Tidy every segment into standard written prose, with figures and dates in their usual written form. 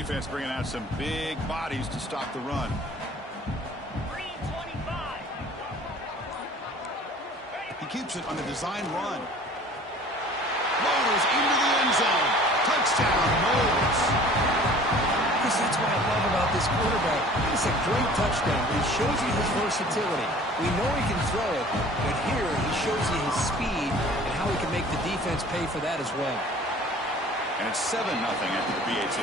Defense bringing out some big bodies to stop the run. He keeps it on the design run. Noles into the end zone. Touchdown, Noles. That's what I love about this quarterback. It's a great touchdown. He shows you his versatility. We know he can throw it, but here he shows you his speed and how he can make the defense pay for that as well. And it's 7-0 after the BAT.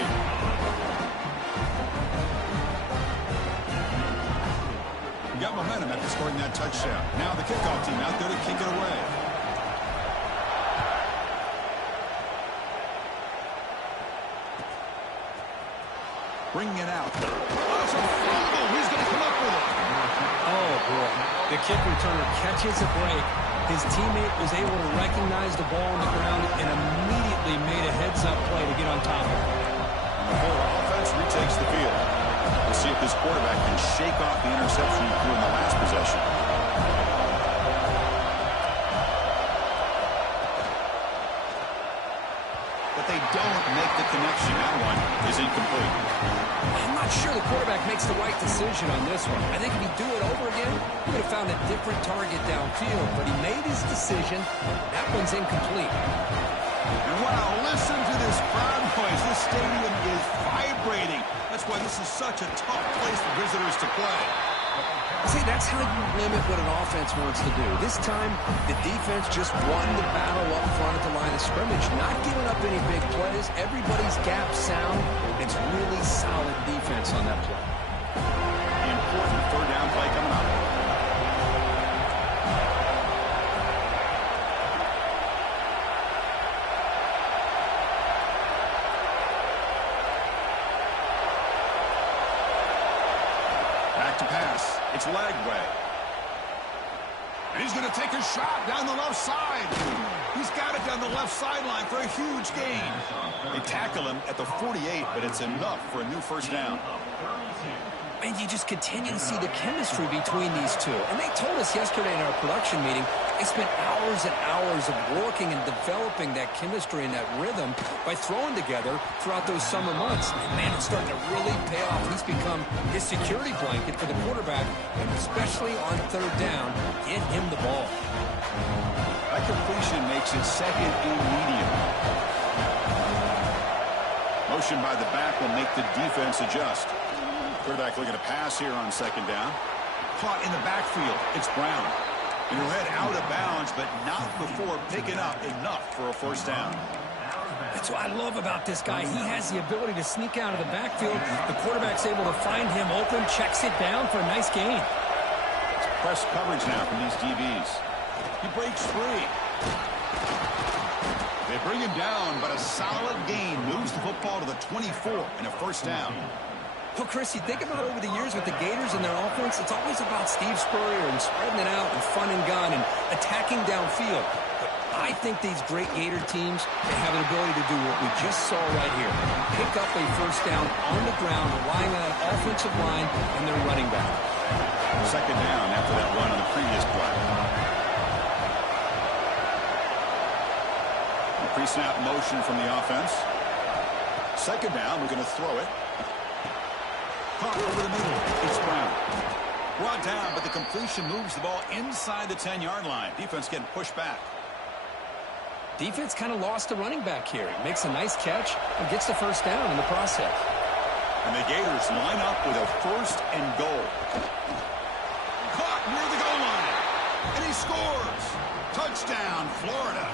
You got momentum after scoring that touchdown. Now the kickoff team out there to kick it away. Bringing it out. Oh, it's a fumble. He's going to come up with it. Oh, boy. The kick returner catches a break. His teammate was able to recognize the ball on the ground and immediately made a heads-up play to get on top of it. And the Fuller offense retakes the field. We'll see if this quarterback can shake off the interception he threw in the last possession. But they don't make the connection. That one is incomplete. I'm not sure the quarterback makes the right decision on this one. I think if he'd do it over again, he would have found a different target downfield. But he made his decision. That one's incomplete. And wow, listen to this crowd noise. This stadium is vibrating. That's why this is such a tough place for visitors to play. See, that's how you limit what an offense wants to do. This time, the defense just won the battle up front at the line of scrimmage, not giving up any big plays. Everybody's gap sound. It's really solid defense on that play. The important third down play coming up. Back to pass. It's Lagway. And he's going to take a shot down the left side. He's got it down the left sideline for a huge gain. They tackle him at the 48, but it's enough for a new first down. And you just continue to see the chemistry between these two. And they told us yesterday in our production meeting, they spent hours and hours of working and developing that chemistry and that rhythm by throwing together throughout those summer months. And man, it's starting to really pay off. He's become his security blanket for the quarterback, and especially on third down, get him the ball. That completion makes it second and medium. Motion by the back will make the defense adjust. Quarterback looking to pass here on second down. Caught in the backfield. It's Brown. And he'll head out of bounds, but not before picking up enough for a first down. That's what I love about this guy. He has the ability to sneak out of the backfield. The quarterback's able to find him open, checks it down for a nice gain. It's press coverage now from these DBs. He breaks free. They bring him down, but a solid gain moves the football to the 24 and a first down. Well, Chris, you think about over the years with the Gators and their offense, it's always about Steve Spurrier and spreading it out and fun and gun and attacking downfield. But I think these great Gator teams, they have an ability to do what we just saw right here. Pick up a first down on the ground, relying on that offensive line and their running back. Second down after that run on the previous play. A pre-snap motion from the offense. Second down, we're going to throw it. Caught over the middle. It's Brown. Brought down, but the completion moves the ball inside the 10-yard line. Defense getting pushed back. Defense kind of lost the running back here. He makes a nice catch and gets the first down in the process. And the Gators line up with a first and goal. Caught near the goal line. And he scores. Touchdown, Florida.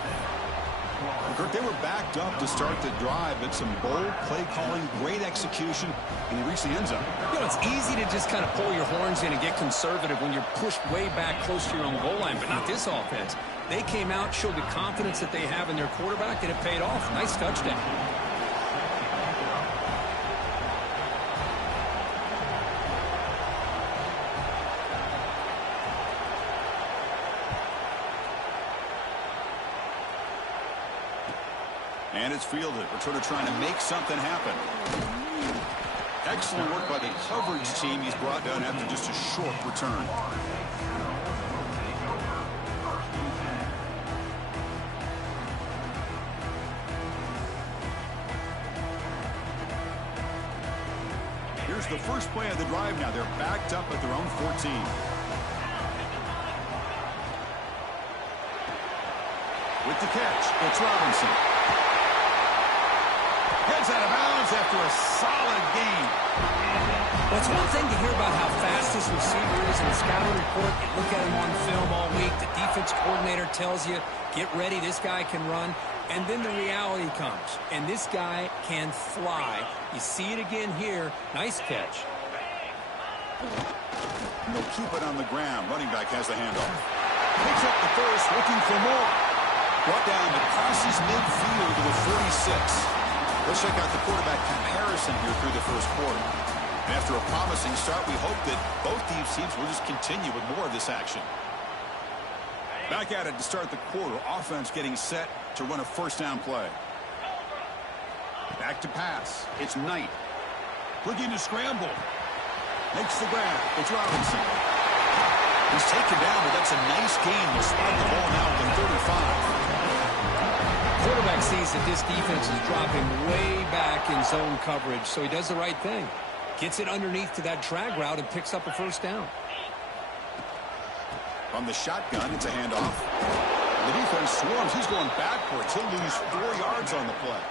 Kirk, they were backed up to start the drive, but some bold play calling, great execution, and they reached the end zone. You know, it's easy to just kind of pull your horns in and get conservative when you're pushed way back close to your own goal line, but not this offense. They came out, showed the confidence that they have in their quarterback, and it paid off. Nice touchdown. And it's fielded. Returner trying to make something happen. Excellent work by the coverage team. He's brought down after just a short return. Here's the first play of the drive now. They're backed up at their own 14. With the catch, it's Robinson. Heads out of bounds after a solid gain. Well, it's one thing to hear about how fast this receiver is in the scouting report. You look at him on film all week. The defense coordinator tells you, get ready, this guy can run. And then the reality comes, and this guy can fly. You see it again here. Nice catch. And they'll keep it on the ground. Running back has the handoff. Picks up the first, looking for more. Brought down to crosses midfield to the 46. Let's check out the quarterback comparison here through the first quarter. And after a promising start, we hope that both these teams will just continue with more of this action. Back at it to start the quarter. Offense getting set to run a first down play. Back to pass. It's Knight. Looking to scramble. Makes the grab. It's Robinson. He's taken down, but that's a nice gain. We'll spot the ball now at the 35. Quarterback sees that this defense is dropping way back in zone coverage, so he does the right thing. Gets it underneath to that drag route and picks up a first down. From the shotgun, it's a handoff. The defense swarms. He's going backwards. He'll lose 4 yards on the play.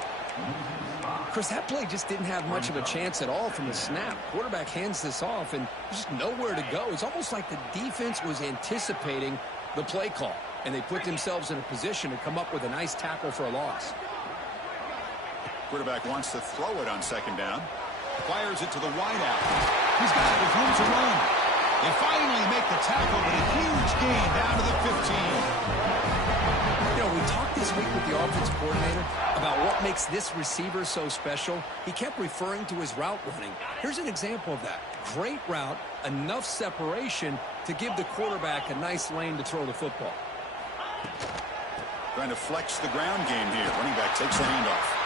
Chris, that play just didn't have much of a chance at all from the snap. Quarterback hands this off and just nowhere to go. It's almost like the defense was anticipating the play call, and they put themselves in a position to come up with a nice tackle for a loss. Quarterback wants to throw it on second down. Fires it to the wideout. He's got it with room to run. They finally make the tackle, but a huge gain down to the 15. You know, we talked this week with the offense coordinator about what makes this receiver so special. He kept referring to his route running. Here's an example of that. Great route, enough separation to give the quarterback a nice lane to throw the football. Trying to flex the ground game here. Running back takes the handoff.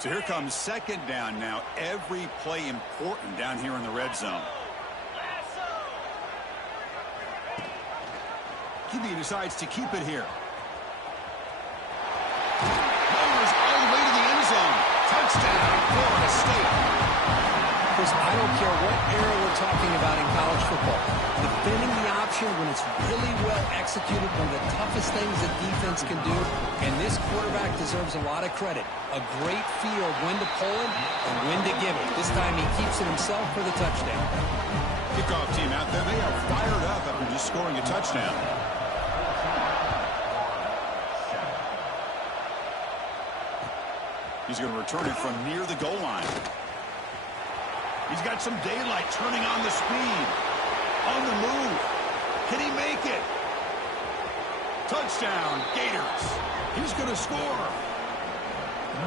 So here comes second down now. Every play important down here in the red zone. QB decides to keep it here. Numbers all the way to the end zone. Touchdown, Florida State. Chris, I don't care what era we're talking about in college football. Defending the option when it's really well executed, one of the toughest things that defense can do, and this quarterback deserves a lot of credit. A great feel of when to pull it and when to give it. This time he keeps it himself for the touchdown. Kickoff team out there. They are fired up after just scoring a touchdown. He's going to return it from near the goal line. He's got some daylight, turning on the speed. On the move. Can he make it? Touchdown, Gators. He's going to score.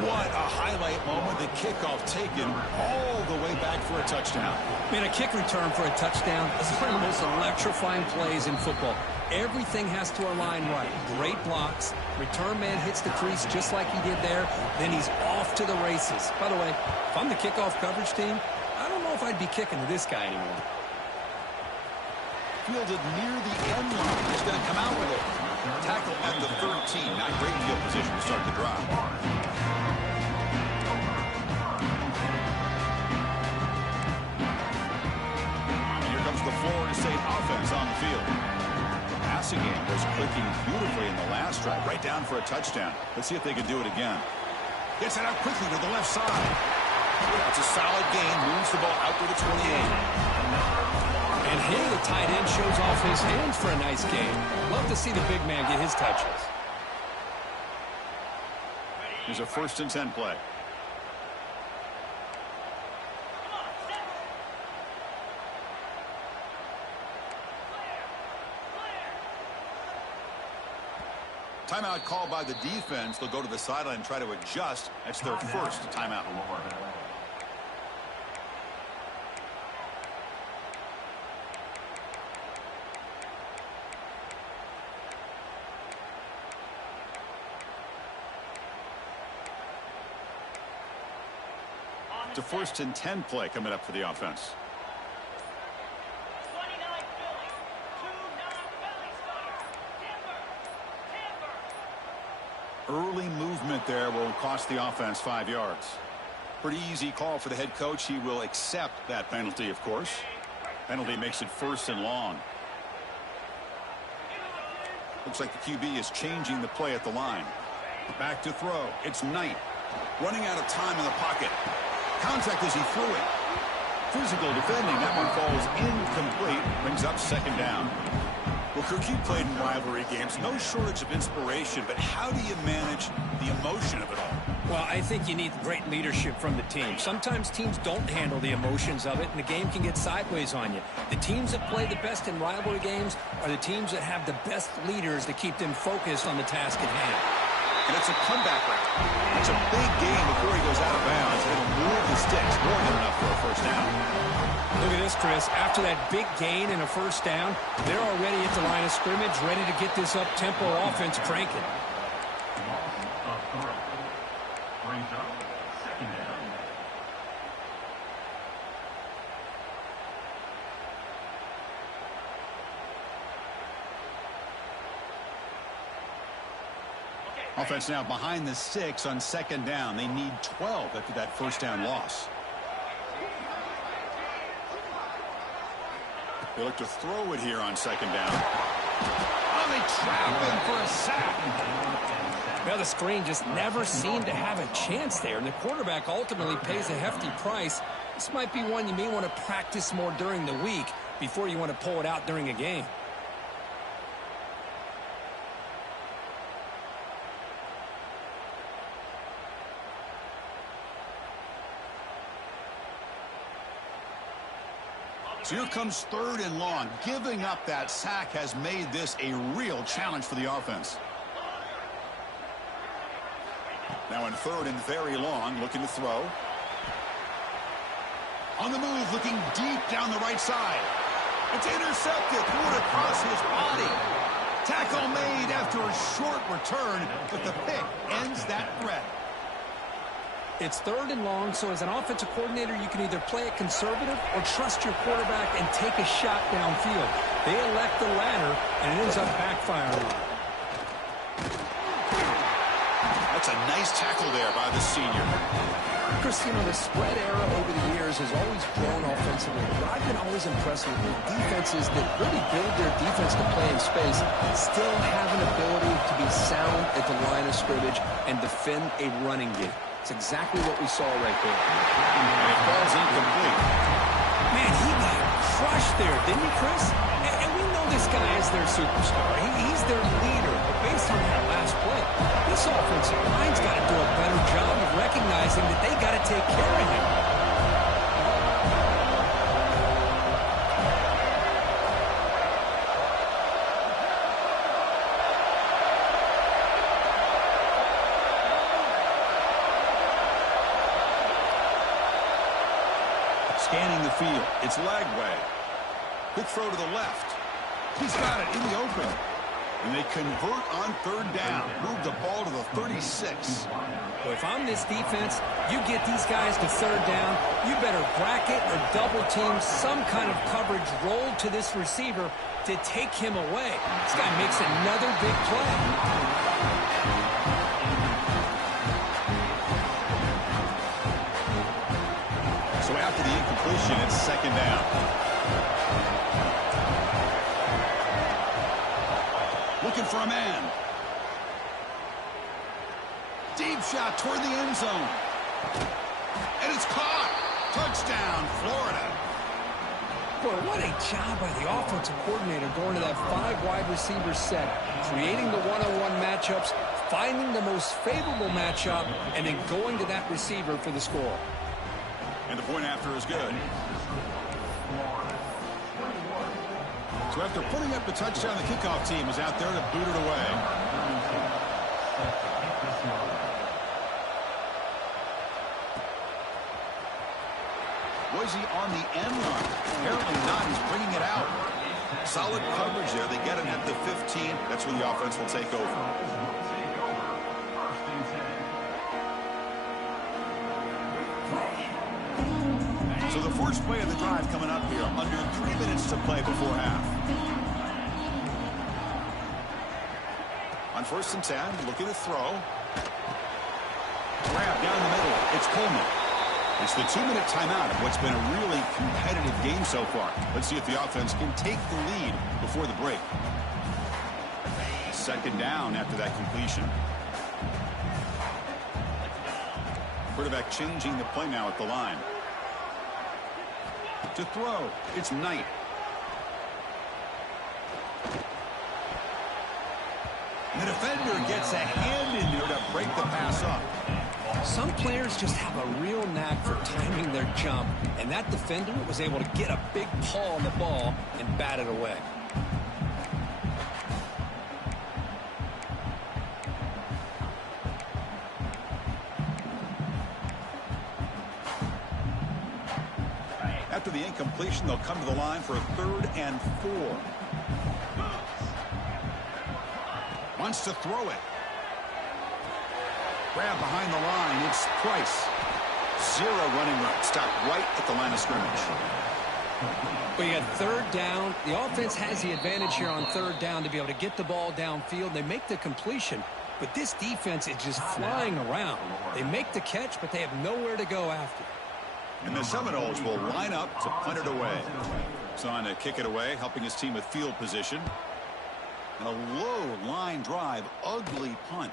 What a highlight moment. The kickoff taken all the way back for a touchdown. Man, a kick return for a touchdown is one of the most electrifying plays in football. Everything has to align right. Great blocks. Return man hits the crease just like he did there. Then he's off to the races. By the way, if I'm the kickoff coverage team, I don't know if I'd be kicking to this guy anymore. Fielded near the end line. He's going to come out with it. Tackle at the 13. Not great field position to start the drive. And here comes the Florida State offense on the field. The passing game was clicking beautifully in the last drive. Right down for a touchdown. Let's see if they can do it again. Gets it out quickly to the left side. It's a solid gain. Moves the ball out to the 28. And here the tight end shows off his hands for a nice gain. Love to see the big man get his touches. Here's a 1st and 10 play. Timeout called by the defense. They'll go to the sideline and try to adjust. That's their first timeout. It's a 1st and 10 play coming up for the offense. Early movement there will cost the offense 5 yards. Pretty easy call for the head coach. He will accept that penalty, of course. Penalty makes it 1st and long. Looks like the QB is changing the play at the line. Back to throw. It's Knight. Running out of time in the pocket. Contact as he threw it. Physical defending. That one falls incomplete. Brings up 2nd down. Well, Kirk, you played in rivalry games. No shortage of inspiration, but how do you manage the emotion of it all? Well, I think you need great leadership from the team. Sometimes teams don't handle the emotions of it, and the game can get sideways on you. The teams that play the best in rivalry games are the teams that have the best leaders to keep them focused on the task at hand. And it's a comeback round. It's a big game before he goes out of bounds. It'll move the sticks more than enough for a 1st down. Look at this, Chris. After that big gain and a 1st down, they're already at the line of scrimmage, ready to get this up-tempo offense cranking. Offense now behind the 6 on 2nd down. They need 12 after that 1st down loss. They look to throw it here on 2nd down. Oh, they trap him for a sack. Well, the screen just never seemed to have a chance there, and the quarterback ultimately pays a hefty price. This might be one you may want to practice more during the week before you want to pull it out during a game. So here comes 3rd and long. Giving up that sack has made this a real challenge for the offense. Now in 3rd and very long, looking to throw. On the move, looking deep down the right side. It's intercepted, threw it across his body. Tackle made after a short return, but the pick ends that threat. It's 3rd and long, so as an offensive coordinator, you can either play it conservative or trust your quarterback and take a shot downfield. They elect the latter, and it ends up backfiring. That's a nice tackle there by the senior. Chris, you know, the spread era over the years has always grown offensively, but I've been always impressed with defenses that really build their defense to play in space, still have an ability to be sound at the line of scrimmage and defend a running game. It's exactly what we saw right there. And it falls incomplete. Man, he got crushed there, didn't he, Chris? And we know this guy is their superstar. He's their leader. But based on that last play, this offensive line's got to do a better job of recognizing that they got to take care of him. Scanning the field. It's Lagway. Quick throw to the left. He's got it in the open. And they convert on 3rd down. Move the ball to the 36. Well, if I'm this defense, you get these guys to 3rd down, you better bracket or double team some kind of coverage roll to this receiver to take him away. This guy makes another big play. So after the incompletion, it's 2nd down. Looking for a man. Deep shot toward the end zone. And it's caught. Touchdown, Florida. Boy, what a job by the offensive coordinator going to that 5 wide receiver set, creating the one-on-one matchups, finding the most favorable matchup, and then going to that receiver for the score. And the point after is good. So after putting up the touchdown, the kickoff team is out there to boot it away. Was he on the end line? Apparently not. He's bringing it out. Solid coverage there. They get it at the 15. That's where the offense will take over. So the first play of the drive coming up here. Under 3 minutes to play before half. On 1st and 10, looking to throw. Grab down the middle. It's Coleman. It's the 2-minute timeout of what's been a really competitive game so far. Let's see if the offense can take the lead before the break. Second down after that completion. Quarterback changing the play now at the line. To throw, it's Knight. The defender gets a hand in there to break the pass up. Some players just have a real knack for timing their jump, and that defender was able to get a big paw on the ball and bat it away. After the incompletion, they'll come to the line for a 3rd and 4. Wants to throw it. Grab behind the line. It's Price. 0 running room. Stopped right at the line of scrimmage. Well, you got 3rd down. The offense has the advantage here on 3rd down to be able to get the ball downfield. They make the completion, but this defense is just flying around. They make the catch, but they have nowhere to go after. And the Seminoles will line up to punt it away. He's on to kick it away, helping his team with field position. And a low line drive, ugly punt.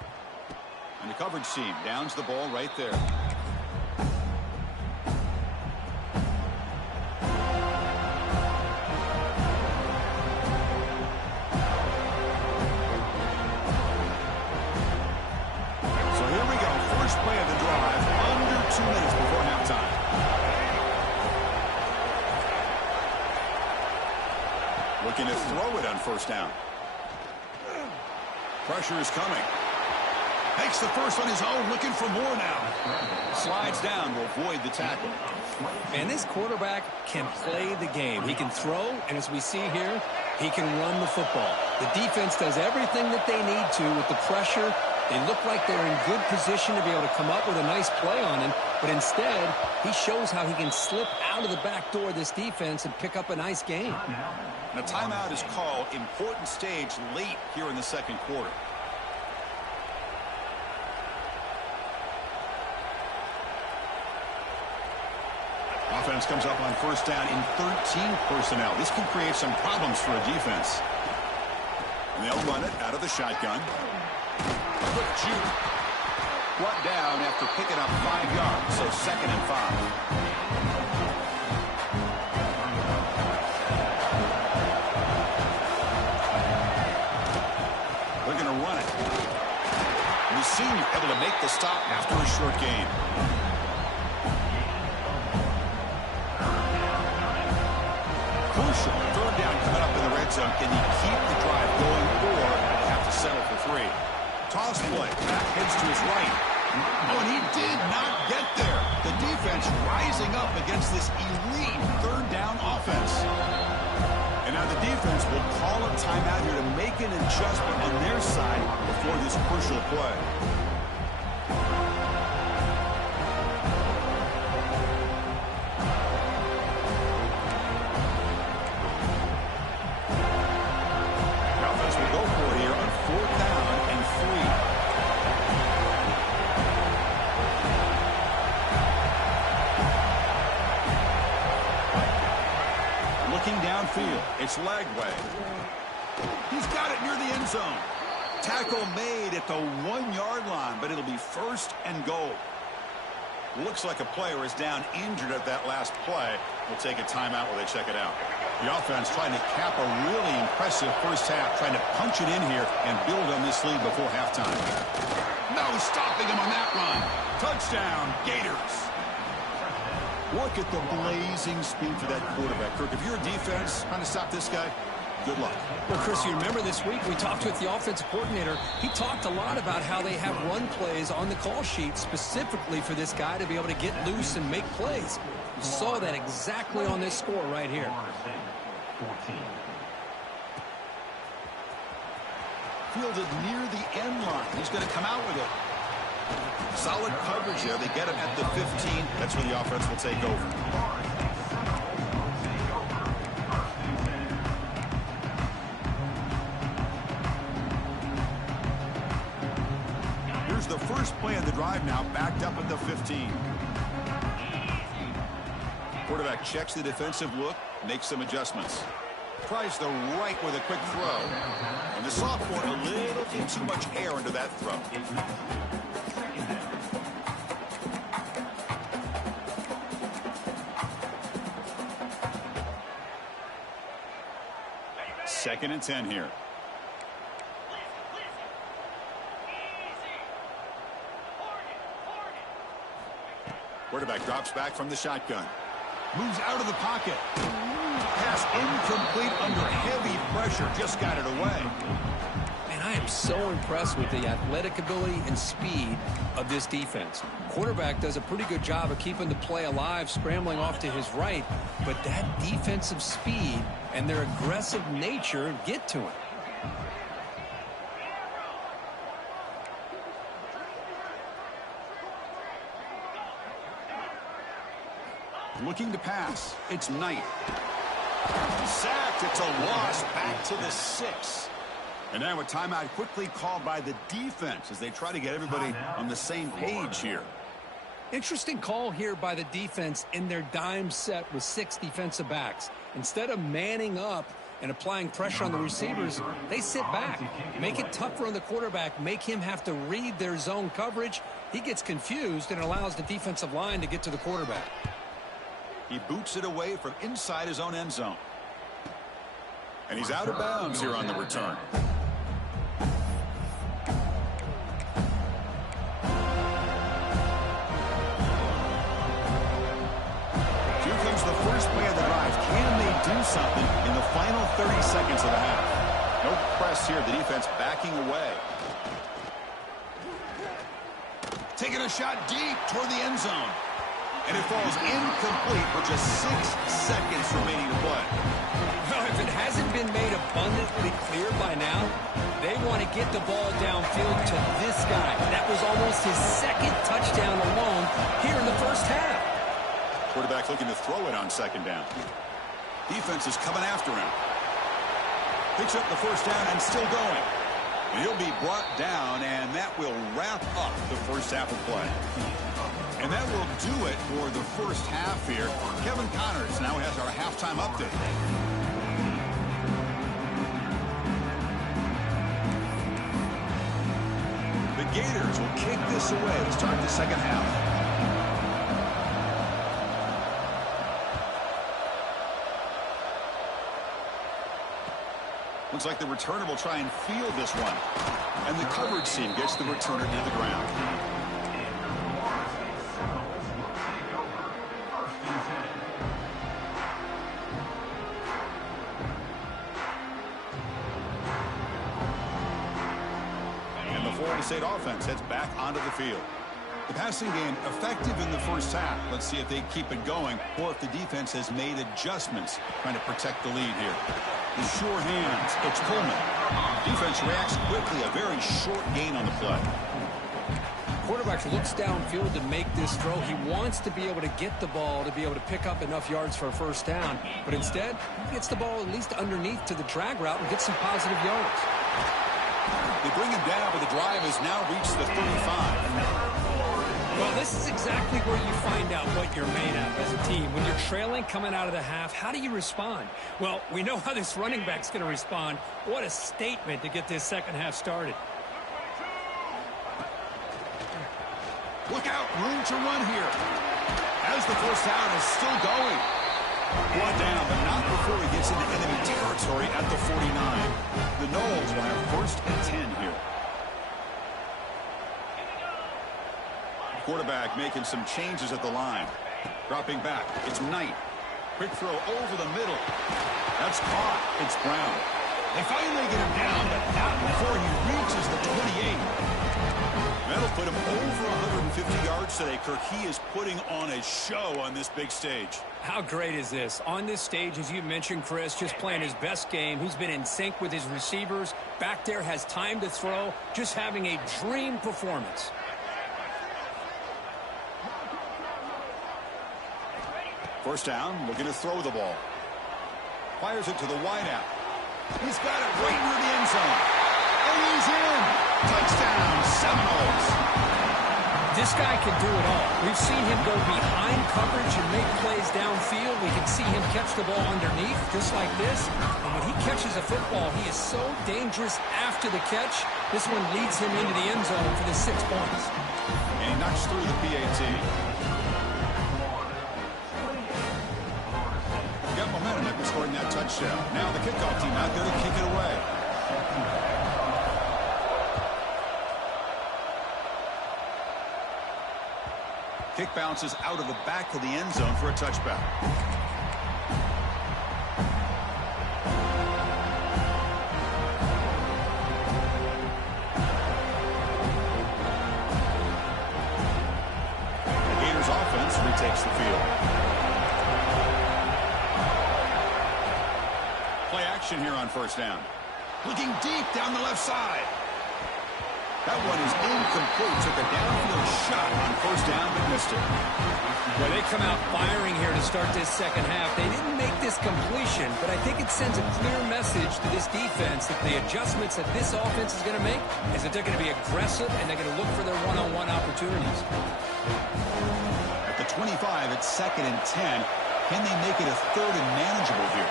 And the coverage team downs the ball right there. So here we go. First play of the drive, under 2 minutes before halftime. Looking to throw it on 1st down. Pressure is coming. Makes the first on his own, looking for more now. Slides down to avoid the tackle. Man, this quarterback can play the game. He can throw, and as we see here, he can run the football. The defense does everything that they need to with the pressure. They look like they're in good position to be able to come up with a nice play on him, but instead, he shows how he can slip out of the back door of this defense and pick up a nice gain. And a timeout is called. Important stage late here in the 2nd quarter. Offense comes up on 1st down in 13 personnel. This can create some problems for a defense. And they'll run it out of the shotgun. Quick juke. Brought down after picking up 5 yards, so 2nd and 5. They're going to run it. And the senior able to make the stop after a short gain. Crucial. 3rd down coming up in the red zone. Can he keep the drive going, or have to settle for 3? Toss play. Back heads to his right. Oh, and he did not get there. The defense rising up against this elite 3rd down offense. And now the defense will call a timeout here to make an adjustment on their side before this crucial play. The offense will go for it here on 4th down and 3. Looking downfield, it's Lagway. He's got it near the end zone. Tackle made at the 1-yard line, but it'll be 1st and goal. Looks like a player is down injured at that last play. We'll take a timeout while they check it out. The offense trying to cap a really impressive first half, trying to punch it in here and build on this lead before halftime. No stopping him on that run. Touchdown, Gators. Look at the blazing speed for that quarterback. Kirk, if you're a defense trying to stop this guy, good luck. Well, Chris, you remember this week we talked with the offensive coordinator. He talked a lot about how they have run plays on the call sheet specifically for this guy to be able to get loose and make plays. You saw that exactly on this score right here. Fielded near the end line. He's going to come out with it. Solid coverage there. They get him at the 15. That's where the offense will take over. Here's the first play of the drive now, backed up at the 15. Quarterback checks the defensive look, makes some adjustments. Tries the right with a quick throw. And the sophomore, a little bit too much air into that throw. Second and 10 here. Quarterback drops back from the shotgun. Moves out of the pocket. Pass incomplete under heavy pressure. Just got it away. And I am so impressed with the athletic ability and speed of this defense. Quarterback does a pretty good job of keeping the play alive, scrambling off to his right. But that defensive speed and their aggressive nature get to him. Looking to pass. It's Knight. Sacked. It's a loss. Back to the 6. And now a timeout quickly called by the defense as they try to get everybody on the same page here. Interesting call here by the defense in their dime set with 6 defensive backs. Instead of manning up and applying pressure on the receivers, they sit back. Make it tougher on the quarterback. Make him have to read their zone coverage. He gets confused and allows the defensive line to get to the quarterback. He boots it away from inside his own end zone. And he's out of bounds here on the return. Here comes the first play of the drive. Can they do something in the final 30 seconds of the half? No press here. The defense backing away. Taking a shot deep toward the end zone. And it falls incomplete with just 6 seconds remaining to play. Well, if it hasn't been made abundantly clear by now, they want to get the ball downfield to this guy. That was almost his second touchdown alone here in the first half. Quarterback looking to throw it on second down. Defense is coming after him. Picks up the first down and still going. And he'll be brought down, and that will wrap up the first half of play. And that will do it for the first half here. Kevin Connors now has our halftime update. The Gators will kick this away to start the second half. Looks like the returner will try and field this one. And the coverage team gets the returner to the ground. State offense heads back onto the field. The passing game effective in the first half. Let's see if they keep it going or if the defense has made adjustments trying to protect the lead here. The sure hands. It's Coleman. Defense reacts quickly. A very short gain on the play. Quarterback looks downfield to make this throw. He wants to be able to get the ball to be able to pick up enough yards for a first down. But instead, he gets the ball at least underneath to the drag route and gets some positive yards. They bring him down, but the drive has now reached the 35. Well, this is exactly where you find out what you're made of as a team. When you're trailing coming out of the half, how do you respond? Well, we know how this running back's going to respond. What a statement to get this second half started. Look out, room to run here. As the first down is still going. One down, but not before he gets into enemy territory at the 49. The Noles will have first and 10 here. Quarterback making some changes at the line. Dropping back, it's Knight. Quick throw over the middle. That's caught. It's Brown. They finally get him down, but not before he reaches the 28. That'll put him over 150 yards today, Kirk. He is putting on a show on this big stage. How great is this? On this stage, as you mentioned, Chris, just playing his best game. He's been in sync with his receivers. Back there, has time to throw. Just having a dream performance. First down, looking to throw the ball. Fires it to the wideout. He's got it right near the end zone. And he's in. Touchdown, Seminoles. This guy can do it all. We've seen him go behind coverage and make plays downfield. We can see him catch the ball underneath, just like this. And when he catches a football, he is so dangerous after the catch. This one leads him into the end zone for the 6 points. And he knocks through the PAT. Got momentum after scoring that touchdown. Now the kickoff team out there to kick it away. Kick bounces out of the back of the end zone for a touchback. The Gators offense retakes the field. Play action here on first down. Looking deep down the left side. That one is incomplete. Took a downfield shot on first down, but missed it. Well, they come out firing here to start this second half. They didn't make this completion, but I think it sends a clear message to this defense that the adjustments that this offense is going to make is that they're going to be aggressive and they're going to look for their one-on-one opportunities. At the 25, it's 2nd and 10. Can they make it a 3rd and manageable here?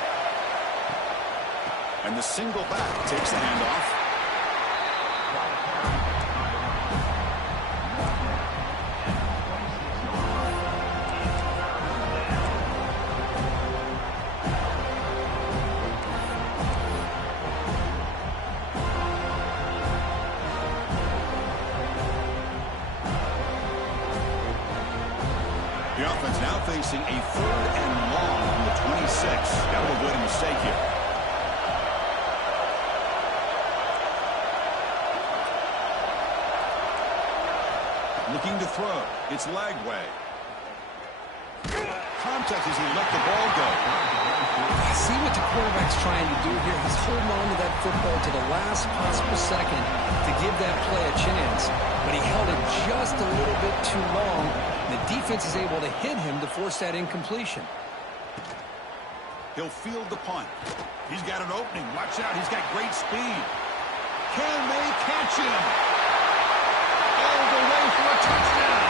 And the single back takes the handoff. The offense now facing a 3rd and long from the 26. Got to avoid a mistake here. Looking to throw. It's Lagway. Contact as he let the ball go. See what the quarterback's trying to do here. He's holding on to that football to the last possible second to give that play a chance. But he held it just a little bit too long. The defense is able to hit him to force that incompletion. He'll field the punt. He's got an opening. Watch out. He's got great speed. Can they catch him? All the way for a touchdown.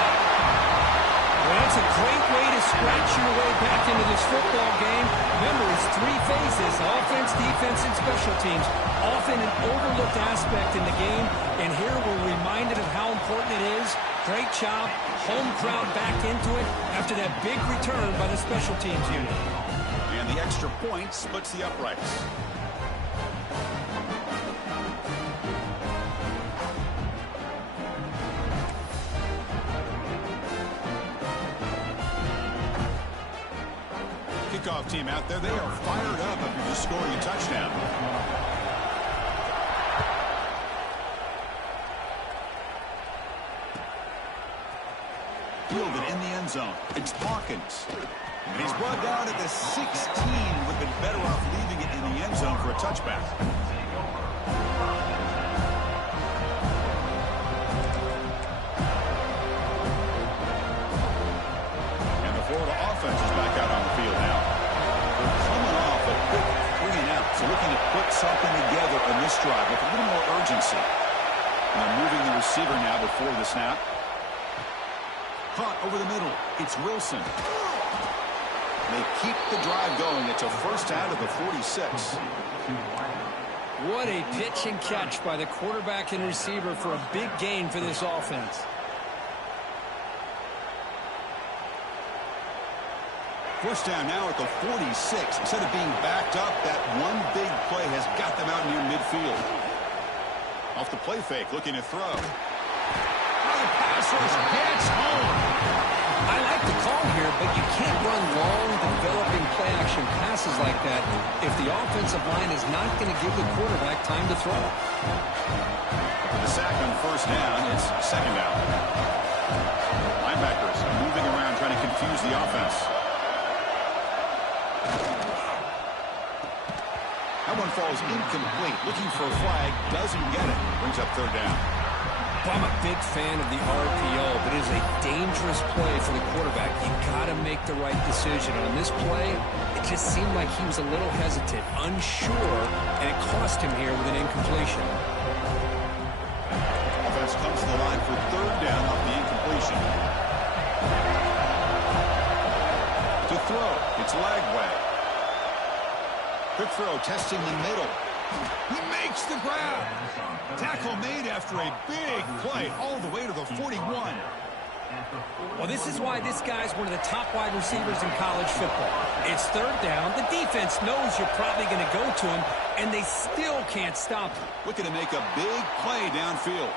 Well, that's a great way to scratch your way back into this football game. Remember, it's 3 phases: offense, defense, and special teams. Often an overlooked aspect in the game, and here we're reminded of how important it is. Great job. Home crowd back into it after that big return by the special teams unit. And the extra point splits the uprights. Kickoff team out there. They are fired up after just scoring a touchdown. Fielded in the end zone. It's Hawkins. And he's brought down at the 16. Would have been better off leaving it in the end zone for a touchback. And the Florida offense is back out on the field now. They're coming off a quick 3 and out. So looking to put something together in this drive with a little more urgency. And they're moving the receiver now before the snap. Caught over the middle. It's Wilson. They keep the drive going. It's a first out of the 46. What a pitch and catch by the quarterback and receiver for a big gain for this offense. First down now at the 46. Instead of being backed up, that one big play has got them out near midfield. Off the play fake, looking to throw. The pass rush gets home. I like the call here, but you can't run long, developing play-action passes like that if the offensive line is not going to give the quarterback time to throw. The sack on first down. It's 2nd down. Linebackers moving around, trying to confuse the offense. That one falls incomplete. Looking for a flag. Doesn't get it. Brings up 3rd down. I'm a big fan of the RPO, but it is a dangerous play for the quarterback. You got to make the right decision. On this play, it just seemed like he was a little hesitant, unsure, and it cost him here with an incompletion. Offense comes to the line for 3rd down off the incompletion. completion. To throw, it's Lagway. Quick throw, testing the middle. He makes the grab. Tackle made after a big play all the way to the 41. Well, this is why this guy's one of the top wide receivers in college football. It's third down. The defense knows you're probably going to go to him, and they still can't stop him. Looking to make a big play downfield.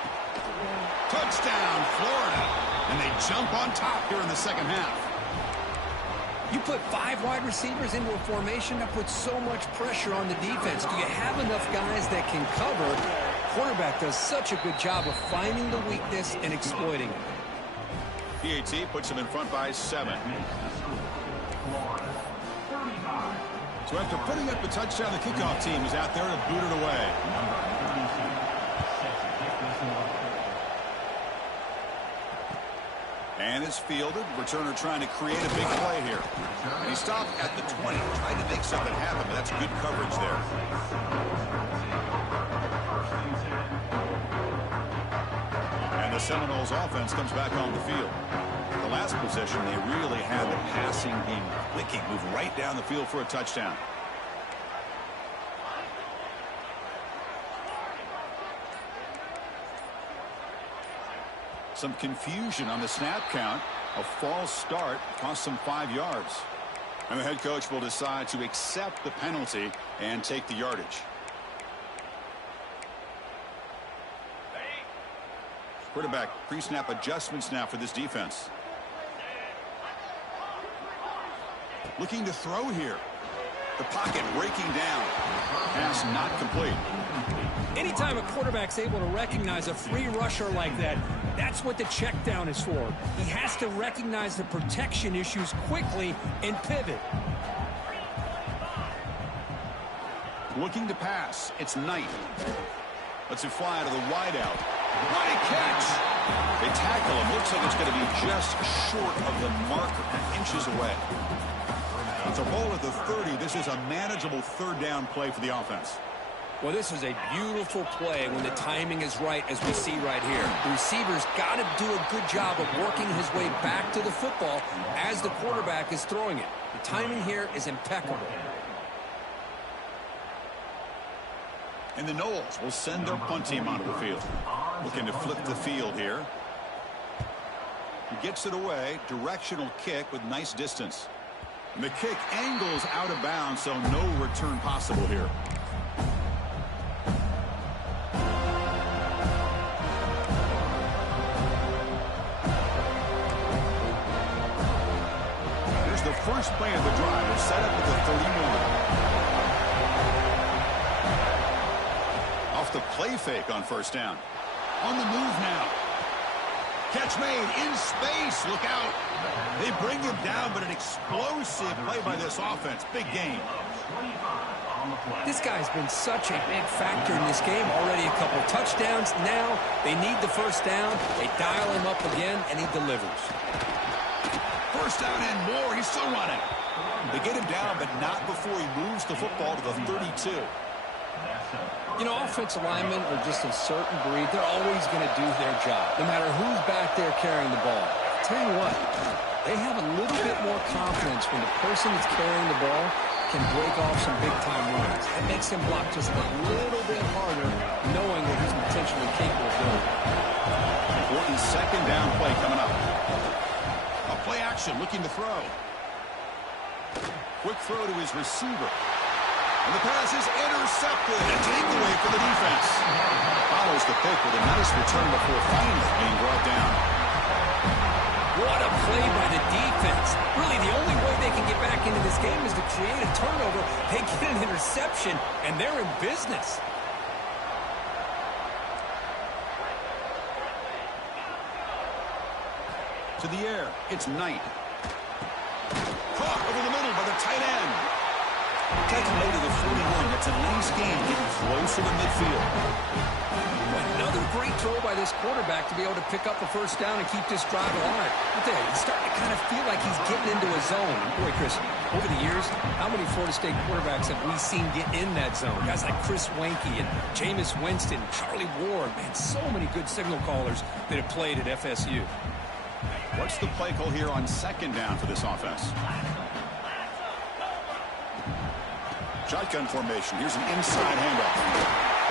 Touchdown, Florida. And they jump on top here in the second half. You put 5 wide receivers into a formation, that puts so much pressure on the defense. Do you have enough guys that can cover? Quarterback does such a good job of finding the weakness and exploiting it. PAT puts them in front by 7. So after putting up the touchdown, the kickoff team is out there to boot it away. And is fielded. Returner trying to create a big play here. And he stopped at the 20, trying to make something happen, but that's good coverage there. And the Seminoles offense comes back on the field. The last possession, they really had the passing game clicking, move right down the field for a touchdown. Some confusion on the snap count. A false start cost them 5 yards. And the head coach will decide to accept the penalty and take the yardage. Quarterback pre-snap adjustments now for this defense. Looking to throw here. The pocket breaking down. Pass not complete. Anytime a quarterback's able to recognize a free rusher like that, that's what the check down is for. He has to recognize the protection issues quickly and pivot. Looking to pass. It's Knight. Lets it fly to the wideout. What a catch! They tackle him. Looks like it's going to be just short of the marker, inches away. It's a ball at the 30. This is a manageable third down play for the offense. Well, this is a beautiful play when the timing is right, as we see right here. The receiver's got to do a good job of working his way back to the football as the quarterback is throwing it. The timing here is impeccable. And the Noles will send their punt team onto the field. Looking to flip the field here. He gets it away. Directional kick with nice distance. And the kick angles out of bounds, so no return possible here. Here's the first play of the drive. It's set up at the 31. Off the play fake on first down. On the move now. Catch made in space. Look out. They bring him down, but an explosive play by this offense. Big game. This guy's been such a big factor in this game. Already a couple touchdowns. Now they need the first down. They dial him up again, and he delivers. First down and more. He's still running. They get him down, but not before he moves the football to the 32. You know, offensive linemen are just a certain breed. They're always going to do their job, no matter who's back there carrying the ball. I'll tell you what, they have a little bit more confidence when the person that's carrying the ball can break off some big-time runs. It makes him block just a little bit harder, knowing what he's potentially capable of doing. Important second down play coming up. A play action, looking to throw. Quick throw to his receiver. And the pass is intercepted. A takeaway for the defense. Follows the pick with a nice return before finally being brought down. What a play by the defense. Really, the only way they can get back into this game is to create a turnover. They get an interception, and they're in business. To the air, it's Knight. Caught over the middle by the tight end. Taken low to the 41. That's a nice game, getting closer to midfield. Another great throw by this quarterback to be able to pick up a first down and keep this drive alive. But there, he's starting to kind of feel like he's getting into a zone. Boy, Chris, over the years, how many Florida State quarterbacks have we seen get in that zone? Guys like Chris Wanke and Jameis Winston, Charlie Ward. Man, so many good signal callers that have played at FSU. What's the play call here on second down for this offense? Shotgun formation. Here's an inside handoff.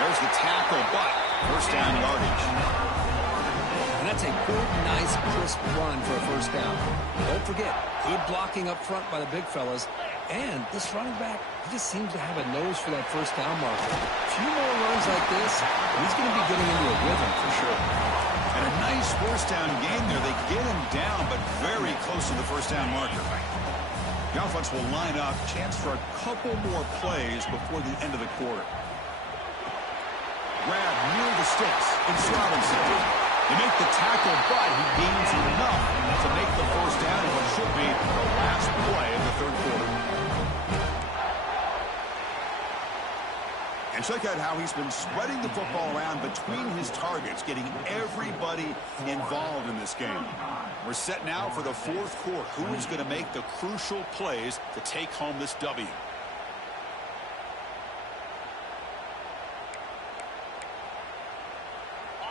There's the tackle, but first down yardage. And that's a good, nice, crisp run for a first down. Don't forget, good blocking up front by the big fellas. And this running back, he just seems to have a nose for that first down marker. A few more runs like this, and he's going to be getting into a rhythm for sure. And a nice first down game there. They get him down, but very close to the first down marker. The offense will line up. Chance for a couple more plays before the end of the quarter. Grab near the sticks. It's Robinson. They make the tackle, but he gains enough to make the first down in what should be the last play of the third quarter. And check out how he's been spreading the football around between his targets, getting everybody involved in this game. We're set now for the fourth quarter. Who is going to make the crucial plays to take home this W?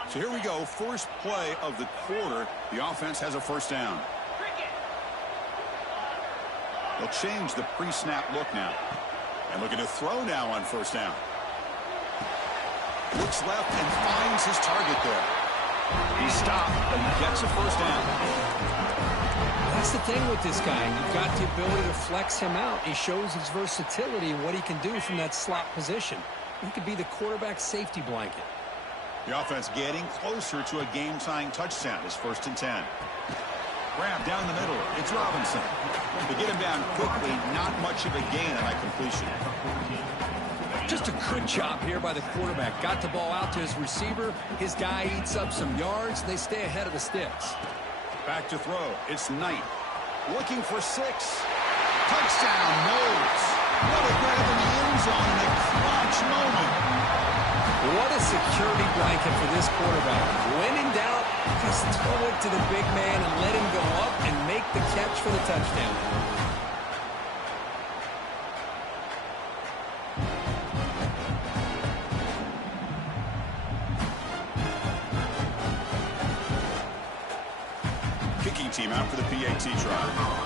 So here we go, first play of the quarter. The offense has a first down. They'll change the pre-snap look now. And looking to throw now on first down. Looks left and finds his target there. He stopped, but he gets a first down. That's the thing with this guy. You've got the ability to flex him out. He shows his versatility and what he can do from that slot position. He could be the quarterback safety blanket. The offense getting closer to a game-tying touchdown. It's 1st and 10. Grab down the middle. It's Robinson. They get him down quickly. Not much of a gain on that completion. Just a good job here by the quarterback. Got the ball out to his receiver. His guy eats up some yards, and they stay ahead of the sticks. Back to throw. It's Knight. Looking for 6. Touchdown, Noles. What a grab in the end zone in a clutch moment. What a security blanket for this quarterback. When in doubt, just throw it to the big man and let him go up and make the catch for the touchdown. Kicking team out for the PAT try.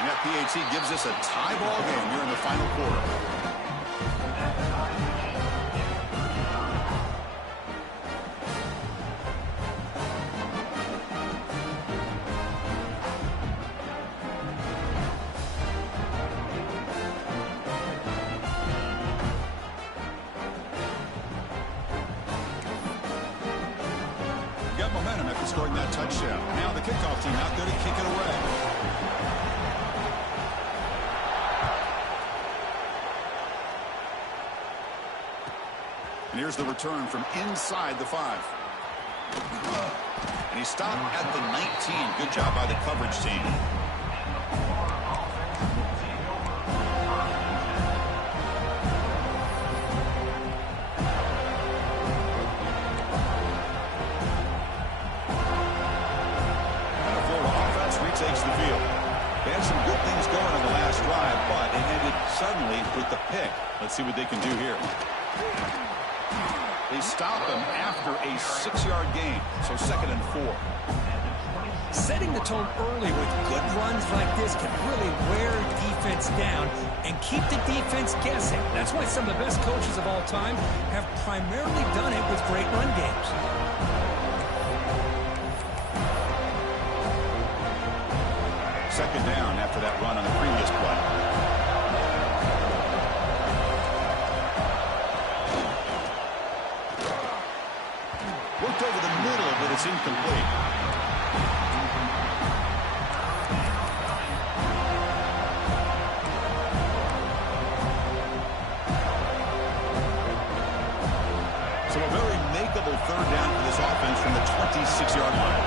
And that PAT gives us a tie ball game here in the final quarter. Got momentum after scoring that touchdown. Now the kickoff team out there to kick it away. And here's the return from inside the 5. And he stopped at the 19. Good job by the coverage team. And the Florida offense retakes the field. They had some good things going on the last drive, but it ended suddenly with the pick. Let's see what they can do here. They stop him after a 6-yard gain, so 2nd and 4. Setting the tone early with good runs like this can really wear defense down and keep the defense guessing. That's why some of the best coaches of all time have primarily done it with great run games. Second down after that run on the previous play. Worked over the middle, but it's incomplete. So a very makeable 3rd down for this offense from the 26-yard line.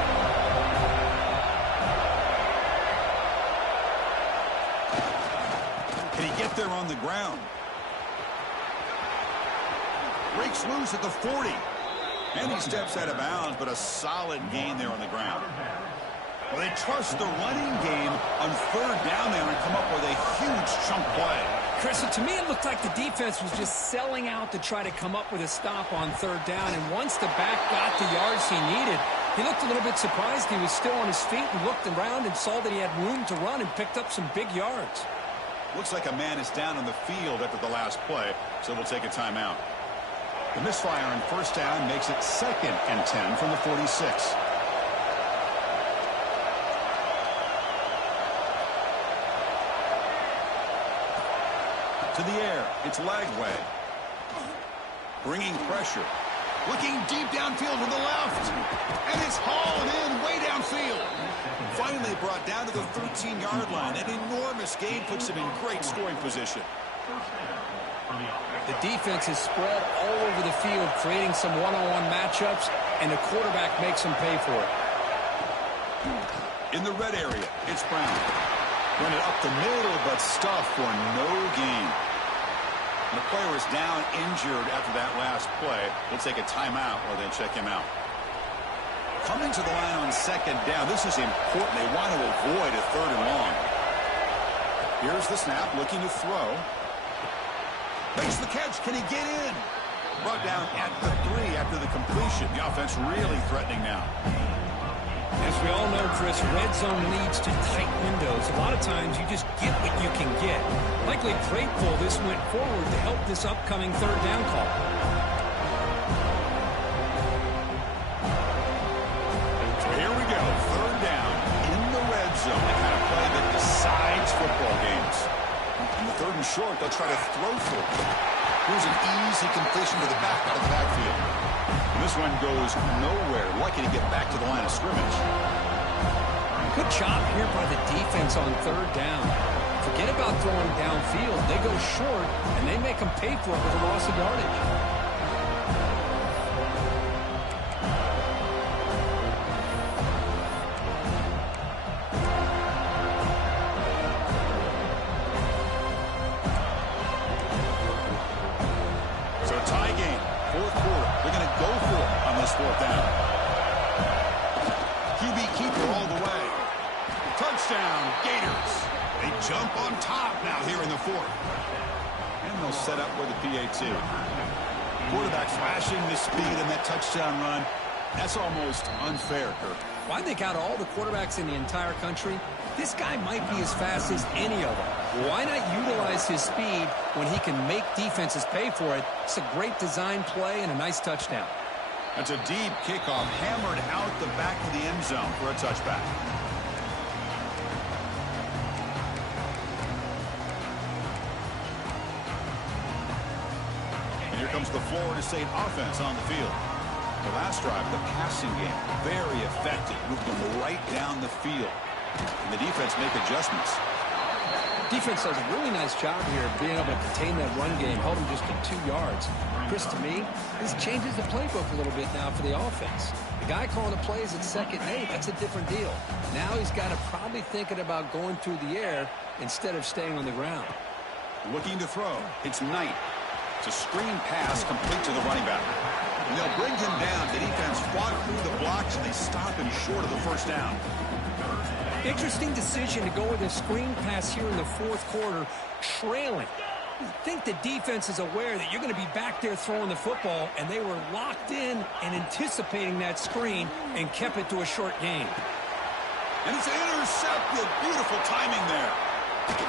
Can he get there on the ground? Breaks loose at the 40. And he steps out of bounds, but a solid gain there on the ground. Well, they trust the running game on third down there and come up with a huge chunk play. Chris, to me, it looked like the defense was just selling out to try to come up with a stop on third down. And once the back got the yards he needed, he looked a little bit surprised. He was still on his feet and looked around and saw that he had room to run and picked up some big yards. Looks like a man is down on the field after the last play, so we'll take a timeout. The misfire on first down makes it 2nd and 10 from the 46. To the air, it's Lagway. Bringing pressure. Looking deep downfield to the left. And it's hauled in way downfield. Finally brought down to the 13-yard line. An enormous gain puts him in great scoring position. The defense is spread all over the field, creating some one-on-one matchups, and the quarterback makes them pay for it. In the red area, it's Brown. Run it up the middle, but stuffed for no gain. And the player is down injured after that last play. We'll take a timeout while they check him out. Coming to the line on second down. This is important. They want to avoid a third and long. Here's the snap, looking to throw. Makes the catch. Can he get in? Brought down at the 3 after the completion. The offense really threatening now. As we all know, Chris, red zone leads to tight windows. A lot of times you just get what you can get. Likely grateful this went forward to help this upcoming third down call. So here we go. Third down in the red zone. The kind of play that decides football games. In the 3rd and short, they'll try to throw for it. Here's an easy completion to the back out of the backfield. And this one goes nowhere. Lucky to get back to the line of scrimmage. Good job here by the defense on third down. Forget about throwing downfield. They go short, and they make them pay for it with a loss of yardage. So a tie game, 4th quarter. They're going to go for it on this 4th down. QB keeper all the way. Touchdown, Gators. They jump on top now here in the 4th. And they'll set up with a PAT. Quarterback flashing the speed in that touchdown run. That's almost unfair, Kirk. Well, I think out of all the quarterbacks in the entire country, this guy might be as fast as any of them. Why not utilize his speed when he can make defenses pay for it? It's a great design play and a nice touchdown. That's a deep kickoff, hammered out the back of the end zone for a touchback. And here comes the Florida State offense on the field. The last drive, the passing game, very effective. Moved them right down the field. And the defense make adjustments. Defense does a really nice job here of being able to contain that run game, held them just to 2 yards. Chris, to me, this changes the playbook a little bit now for the offense. The guy calling the plays at 2nd and 8, that's a different deal. Now he's got to probably thinking about going through the air instead of staying on the ground. Looking to throw. It's Knight. It's a screen pass complete to the running back. And they'll bring him down. The defense fought through the blocks, and they stop him short of the 1st down. Interesting decision to go with a screen pass here in the 4th quarter, trailing. I think the defense is aware that you're going to be back there throwing the football, and they were locked in and anticipating that screen and kept it to a short gain. And it's intercepted. Beautiful timing there.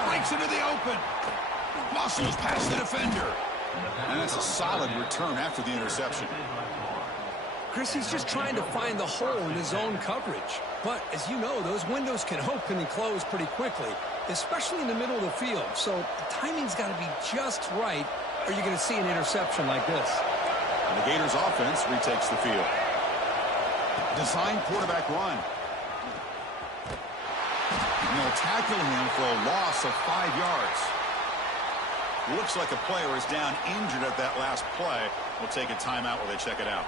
Breaks into the open. Muscles past the defender. And that's a solid return after the interception. Chris, he's just trying to find the hole in his own coverage. But, as you know, those windows can open and close pretty quickly, especially in the middle of the field. So the timing's got to be just right, or you're going to see an interception like this. And the Gators offense retakes the field. Design quarterback run. And they'll tackle him for a loss of 5 yards. Looks like a player is down injured at that last play. We'll take a timeout while they check it out.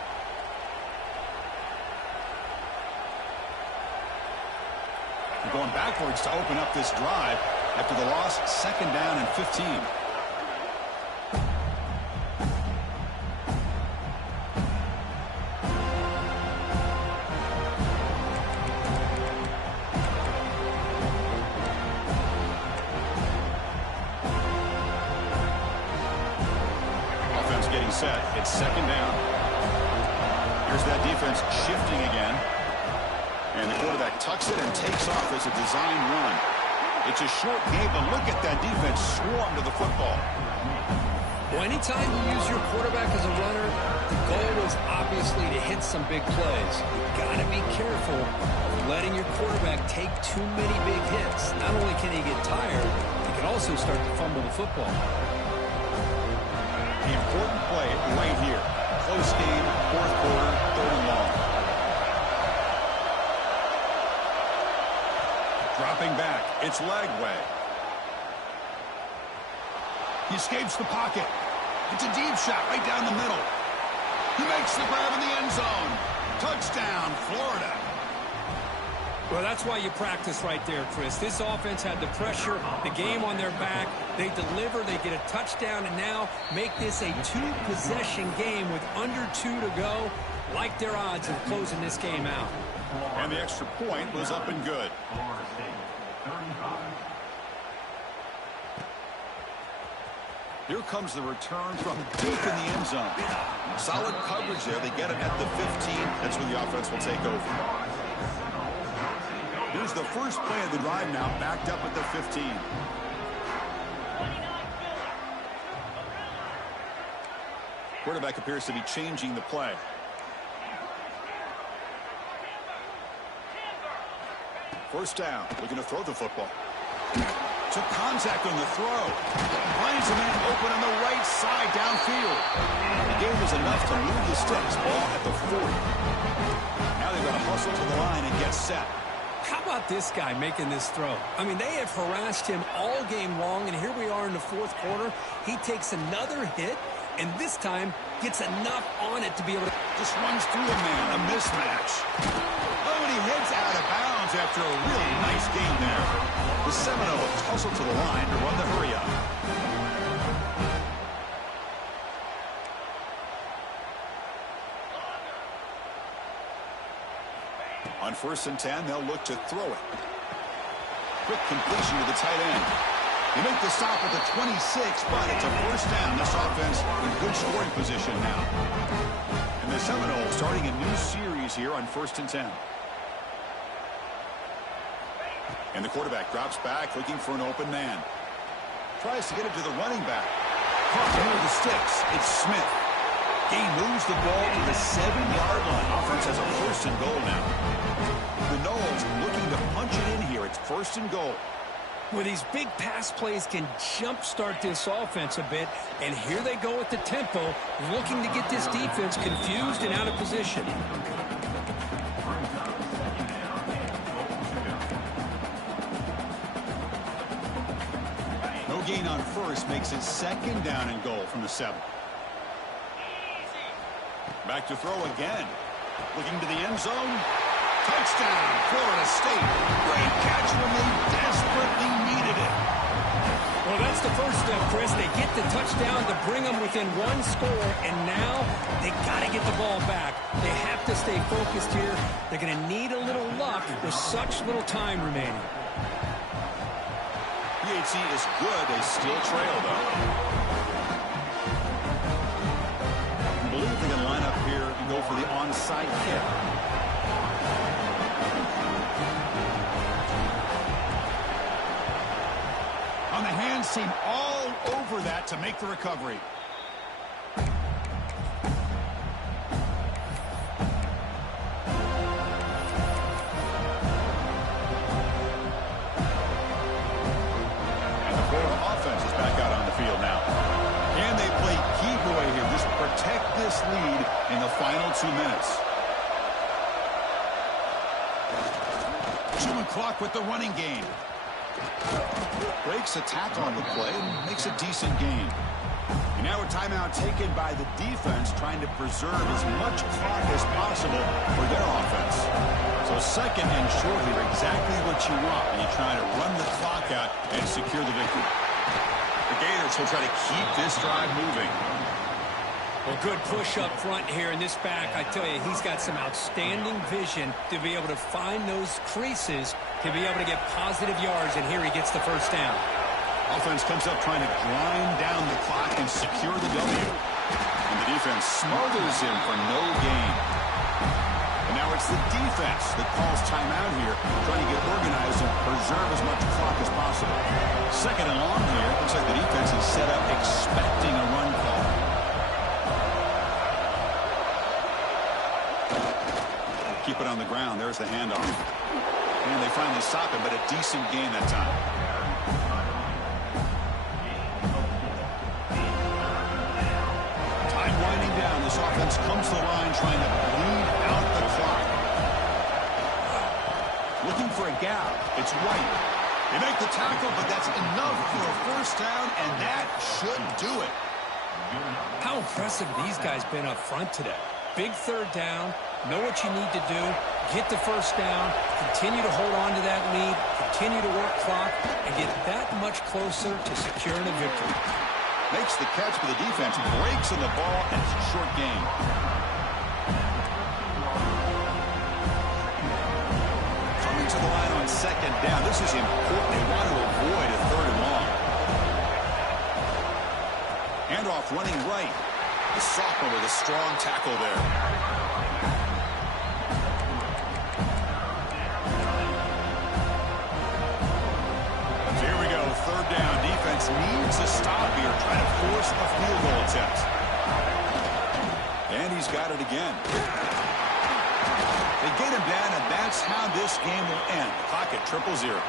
They're going backwards to open up this drive after the loss, 2nd down and 15. set. It's second down. Here's that defense shifting again. And the quarterback tucks it and takes off as a design run. It's a short game, but look at that defense swarm to the football. Well, anytime you use your quarterback as a runner, the goal is obviously to hit some big plays. You've got to be careful of letting your quarterback take too many big hits. Not only can he get tired, he can also start to fumble the football. The important play right here. Close game, fourth quarter, third and long. Dropping back, it's Lagway. He escapes the pocket. It's a deep shot right down the middle. He makes the grab in the end zone. Touchdown, Florida. Well, that's why you practice right there, Chris. This offense had the pressure, the game on their back. They deliver, they get a touchdown, and now make this a two-possession game with under 2 to go. Like their odds of closing this game out. And the extra point was up and good. Here comes the return from deep in the end zone. Solid coverage there. They get it at the 15. That's where the offense will take over. Here's the first play of the drive now, backed up at the 15. Quarterback appears to be changing the play. First down, looking to throw the football. Took contact on the throw. Finds a man open on the right side downfield. The game was enough to move the sticks. Ball at the 40. Now they've got to hustle to the line and get set. How about this guy making this throw? I mean, they have harassed him all game long, and here we are in the fourth quarter. He takes another hit, and this time gets enough on it to be able to... Just runs through a man, a mismatch. Oh, and he heads out of bounds after a really nice game there. The Seminoles hustle to the line to run the hurry-up. On 1st and 10, they'll look to throw it. Quick completion to the tight end. They make the stop at the 26, but it's a first down. This offense in good scoring position now. And the Seminoles starting a new series here on 1st and 10. And the quarterback drops back, looking for an open man. Tries to get it to the running back. Caught near the sticks. It's Smith. He moves the ball to the 7-yard line. Offense has a 1st and goal now. The Noles looking to punch it in here. It's 1st and goal. Well, these big pass plays can jumpstart this offense a bit, and here they go at the tempo, looking to get this defense confused and out of position. No gain on 1st makes it 2nd down and goal from the 7. Back to throw again. Looking to the end zone. Touchdown, Florida State. Great catch when they desperately needed it. Well, that's the first step, Chris. They get the touchdown to bring them within 1 score, and now they got to get the ball back. They have to stay focused here. They're going to need a little luck with such little time remaining. PHC is good. They still trail, though. I believe they can line up here and go for the onside kick. On the hands team all over that to make the recovery. And the Florida offense is back out on the field now. And they play keep away here. Just protect this lead in the final 2 minutes. Chewing clock with the running game. Breaks a tackle on the play and makes a decent gain. And now a timeout taken by the defense, trying to preserve as much clock as possible for their offense. So 2nd and short here, exactly what you want when you're trying to run the clock out and secure the victory. The Gators will try to keep this drive moving. Well, good push up front here in this back. I tell you, he's got some outstanding vision to be able to find those creases, to be able to get positive yards, and here he gets the first down. Offense comes up trying to grind down the clock and secure the W. And the defense smothers him for no gain. And now it's the defense that calls timeout here, trying to get organized and preserve as much clock as possible. Second and long here. Looks like the defense is set up expecting a run call. Keep it on the ground. There's the handoff. And they finally stop it, but a decent gain that time. Time winding down. This offense comes to the line trying to bleed out the clock. Looking for a gap. It's White. They make the tackle, but that's enough for a first down, and that should do it. How impressive these guys been up front today. Big third down, know what you need to do, get the first down, continue to hold on to that lead, continue to work clock, and get that much closer to securing a victory. Makes the catch, but the defense breaks on the ball, and it's a short gain. Coming to the line on second down. This is important. They want to avoid a third and long. Handoff running right. The sophomore with a strong tackle there. So here we go, third down. Defense needs a stop here, trying to force a field goal attempt. And he's got it again. They get him down, and that's how this game will end. The clock at 0-0.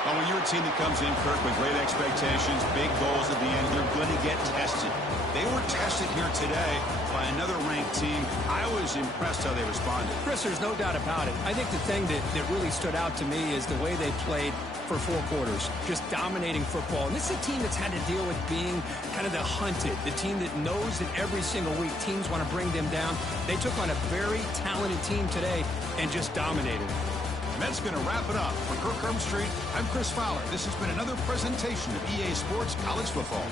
Well, when you're a team that comes in, Kirk, with great expectations, big goals at the end, you're going to get tested. They were tested here today by another ranked team. I was impressed how they responded. Chris, there's no doubt about it. I think the thing that really stood out to me is the way they played for 4 quarters, just dominating football. And this is a team that's had to deal with being kind of the hunted, the team that knows that every single week teams want to bring them down. They took on a very talented team today and just dominated. And that's going to wrap it up. For Kirk Street, I'm Chris Fowler. This has been another presentation of EA Sports College Football.